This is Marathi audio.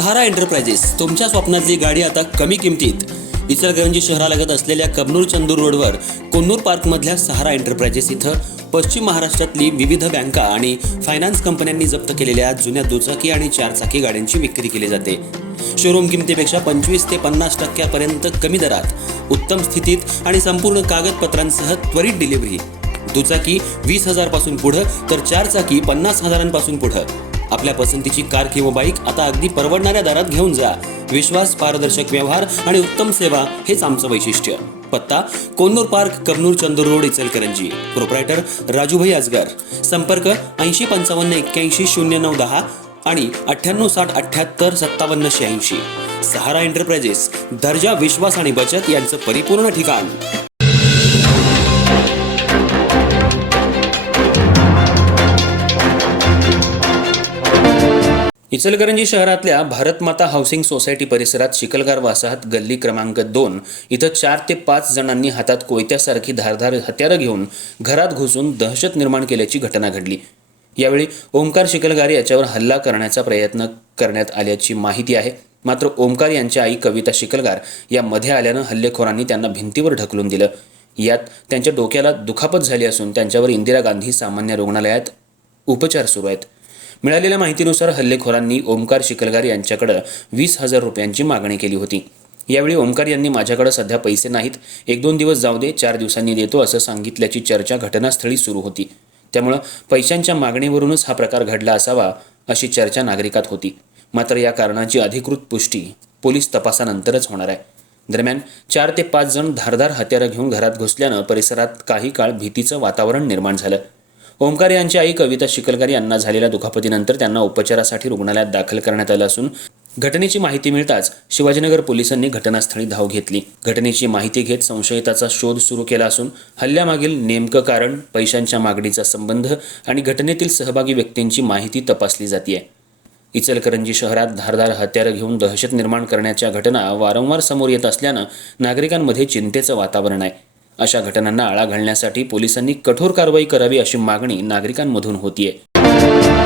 सहारा एंटरप्राइजेस तुमच्या स्वप्नातली गाडी आता कमी किमतीत. इचलकरंजी शहरालगत असलेल्या कबनूर चंदूर रोडवर कोन्नूर पार्कमधल्या सहारा एंटरप्राइजेस इथं पश्चिम महाराष्ट्रातली विविध बँका आणि फायनान्स कंपन्यांनी जप्त केलेल्या जुन्या दुचाकी आणि चारचाकी गाड्यांची विक्री केली जाते. शोरूम किमतीपेक्षा 25 ते 50% कमी दरात, उत्तम स्थितीत आणि संपूर्ण कागदपत्रांसह त्वरित डिलिव्हरी. दुचाकी 20,000 पासून पुढे तर चारचाकी 50,000 पुढे. आपल्या पसंतीची कार किंवा बाईक आता अगदी परवडणाऱ्या दरात घेऊन जा. विश्वास, पारदर्शक व्यवहार आणि उत्तम सेवा हेच आमचं वैशिष्ट्य. पत्ता Konnur park, Kabnur Chandur road, Ichalkaranji. Proprietor Rajubhai Ajgar. संपर्क 8055810910 आणि 9860785786. सहारा एंटरप्राइजेस, दर्जा, विश्वास आणि बचत यांचं परिपूर्ण ठिकाण. इचलकरंजी शहरातल्या भारतमाता हाऊसिंग सोसायटी परिसरात शिकलगार वसाहत गल्ली क्रमांक 2 इथं 4 ते 5 जणांनी हातात कोयत्यासारखी धारदार हत्यारं घेऊन घरात घुसून दहशत निर्माण केल्याची घटना घडली. यावेळी ओमकार शिकलगार याच्यावर हल्ला करण्याचा प्रयत्न करण्यात आल्याची माहिती आहे. मात्र ओमकार यांच्या आई कविता शिकलगार या मध्ये आल्यानं हल्लेखोरांनी त्यांना भिंतीवर ढकलून दिलं. यात त्यांच्या डोक्याला दुखापत झाली असून त्यांच्यावर इंदिरा गांधी सामान्य रुग्णालयात उपचार सुरू आहेत. मिळालेल्या माहितीनुसार हल्लेखोरांनी ओमकार शिकलगार यांच्याकडे 20,000 रुपयांची मागणी केली होती. यावेळी ओमकार यांनी माझ्याकडे सध्या पैसे नाहीत, 1-2 दिवस जाऊ दे, 4 दिवसांनी देतो असं सांगितल्याची चर्चा घटनास्थळी सुरू होती. त्यामुळं पैशांच्या मागणीवरूनच हा प्रकार घडला असावा अशी चर्चा नागरिकात होती. मात्र या कारणाची अधिकृत पुष्टी पोलीस तपासानंतरच होणार आहे. दरम्यान 4 ते 5 जण धारदार हत्यारं घेऊन घरात घुसल्यानं परिसरात काही काळ भीतीचं वातावरण निर्माण झालं. ओमकार यांची आई कविता शिकलगार यांना झालेल्या दुखापतीनंतर त्यांना उपचारासाठी रुग्णालयात दाखल करण्यात आलं असून घटनेची माहिती मिळताच शिवाजीनगर पोलिसांनी घटनास्थळी धाव घेतली. घटनेची माहिती घेत संशयिताचा शोध सुरू केला असून हल्ल्यामागील नेमकं कारण, पैशांच्या मागणीचा संबंध आणि घटनेतील सहभागी व्यक्तींची माहिती तपासली जाते. इचलकरंजी शहरात धारदार हत्यारं घेऊन दहशत निर्माण करण्याच्या घटना वारंवार समोर येत असल्यानं नागरिकांमध्ये चिंतेचं वातावरण आहे. अशा घटनांना आळा घालण्यासाठी पोलिसांनी कठोर कारवाई करावी अशी मागणी नागरिकांमधून होतीये.